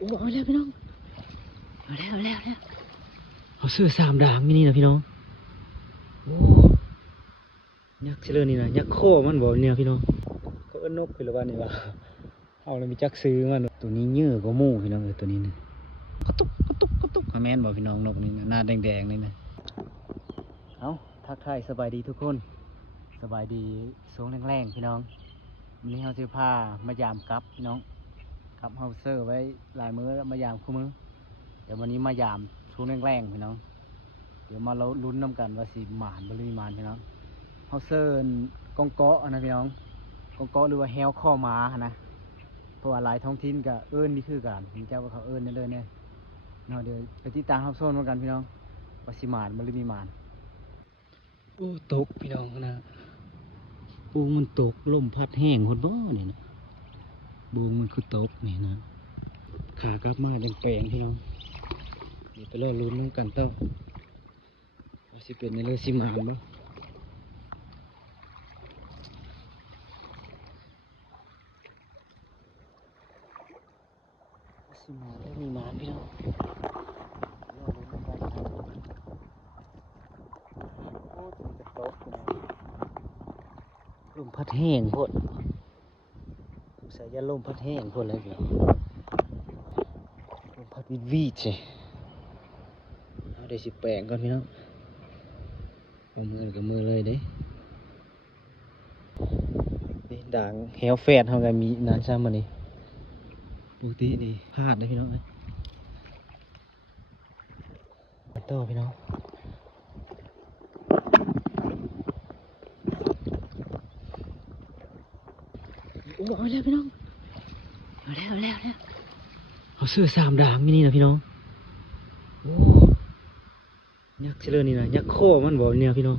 โอ้เอาแล้วพี่น้องเอาแล้วเขาซื้อ3 ด่างนี่นะพี่น้องโอ้ยักษ์เชลนี่นะยักษ์โคมันบอกเนี่ยพี่น้องก็เอิ้นนกคือละวันนี่ว่าเอาแล้วมีจักซื้อมันตัวนี้เยื่อก็มู่พี่น้องตัวนี้นะกระตุกแม่นบอกพี่น้องนกนี่นะหน้าแดงนี่นะเอาทักทายสบายดีทุกคนสบายดีสวงแรงๆพี่น้องวันนี้เขาซื้อผ้ามายามกับพี่น้องกับเฮาเซอร์ไว้หลายมื้อมายามคู่มือเดี๋ยววันนี้มายามช่วงแรงๆพี่น้องเดี๋ยวมาลุ้นน้ำกันว่าสีหมานบริมานพี่น้องเฮาเซอร์กองเกาะนะพี่น้องกองเกาะหรือว่าแฮวข้อม้านะเพราะว่าหลายท้องถิ่นก็เอิ้นนี่คือกันมีเจ้าก็เขาเอิ้นนั่นเลยเนี่ยเนาะเดี๋ยวไปติดตามรับชมกันพี่น้องว่าสีหมานบริมานโอ้ตกพี่น้องนะบูมันตกลมพัดแห้งหดบ่นี่นะบูมันคือตกนี่นะขากลับมาแปลงพี่น้องเดี๋ยวไปรอลุ้นน้ำกันต่อว่าสิเป็นในเรื่องสิมานบ่สิมานได้มีมานพี่น้องรอลุ้นน้ำกันโอ้ถึงจะตกพี่น้องลมพัดแห้งโพดใส่ยาลมพัดแห้งโพดเลยพี่น้องลมพัดวีดใช่เอาได้สิแปลงก่อนพี่น้องเอามือกับมือเลยเด้นี่ด่างแฮวแฟดเท่ากันมีนานซ้ำมานี่ปกตินี่พลาดเลยพี่น้องเลยต่อพี่น้องโอ้เอาแล้วพี่น้องเอาแล้วเขาซื้อ3 ด่างนี่นะพี่น้องโอ้ยักษ์เชลนี่นะยักษ์โคมันบอกเนี่ยพี่น้อง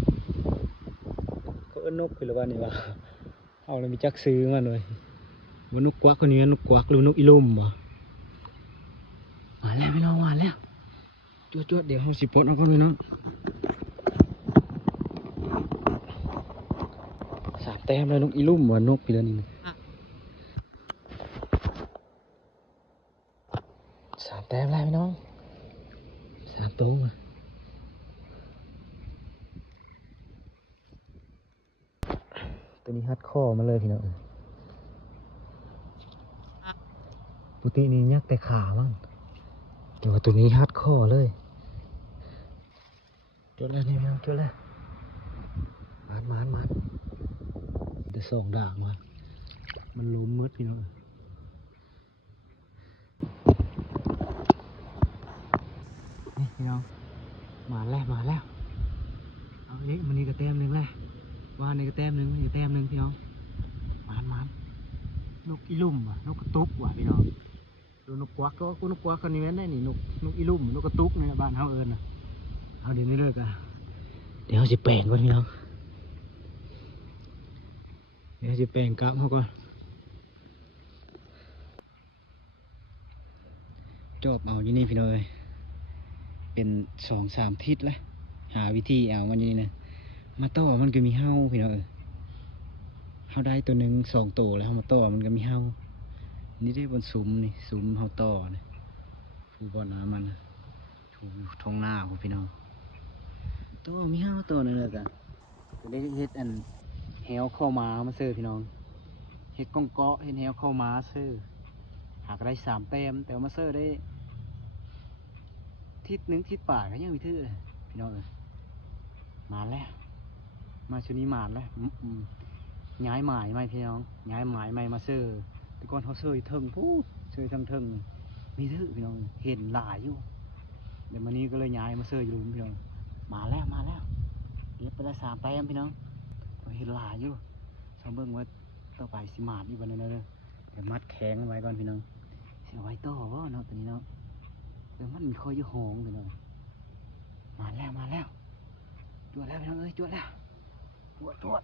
ก็เอิ้นนกคือละวันนี่ว่าเอาแล้วมีจักซื้อมันเลยว่านกกวักคนนี้นกกวักหรือนกอีลุ่มวะมาแล้วพี่น้องมาแล้วจวดเดี๋ยวเขาสิปลดเอาก่อนพี่น้อง3 แต้มเลยนกอีลุ่มวะนกพี่ละนี่3 แต้มแล้วพี่น้อง3 ตัวตัวนี้ฮัดข้อมาเลยพี่น้องปกตินี่ยักแต่ขามันแต่ว่าตัวนี้ฮัดข้อเลยจดแล้วนี่พี่น้องจดแล้วมันแต่2 ด่างมามันล้มมืดพี่น้องนี่พี่น้องมาแล้วเอาเล็กมันนี่ก็แต้มหนึ่งแล้วว่านี่ก็แต้มหนึ่งนี่ก็แต้มหนึ่งพี่น้องมันนกอีลุ่มว่ะนกกระตุกว่ะพี่น้องดูนกกวักก็นกกวักคนนี้แม่นได้นี่นกอีลุ่มนกกระตุกเนี่ยบ้านเฮาเอิญนะเอาเดี๋ยวนี้เลิกอ่ะเดี๋ยวจะแปลงก่อนพี่น้องเดี๋ยวจะแปลงกลับเขาก่อนจอบเอาอยู่นี่พี่น้องเลยเป็น2-3 ทิศเลยหาวิธีเอามันอยู่นี่นะมาต่อมันก็มีเห่าพี่น้องเห่าได้ตัวหนึ่ง2 ตัวแล้วมาต่อมันก็มีเห่านี่ได้บนซุ้มนี่ซุ้มเห่าต่อนี่คือบอนน้ำมันถูท้องหน้าของพี่น้องตัวมีเห่าตัวนึงเลยกันจะได้เฮ็ดอันแฮวเข้ามาเซอร์พี่น้องเฮ็ดกองเกาะเฮ็ดแฮวเข้ามาเซอร์หากได้3 แต้มแต่มาเซอร์ได้ทิศหนึ่งทิศป่าก็ยังมีทื่อพี่น้องมาแล้วมาชุดนี้มาแล้วย้ายหมายไม่พี่น้องย้ายหมายไม่มาเซอร์แต่ก่อนเขาเซอร์เทิงพูดเซอร์เทิงมีทื่อพี่น้องเห็นหลายอยู่เดี๋ยววันนี้ก็เลยย้ายมาเซอร์อยู่ลุมพี่น้องมาแล้วเดี๋ยวไปละ3 แต้มพี่น้องเห็นหลายอยู่ชาวเบิ้งว่าต่อไปสิมาดอีกวันนึงเลยเดี๋ยวมัดแข็งไว้ก่อนพี่น้องเสียไว้ต่อว่าเนาะตัวนี้เนาะเดี๋ยวมันคอยอยู่ห้องพี่น้องมาแล้วจวดแล้วพี่น้องจวดแล้วจวด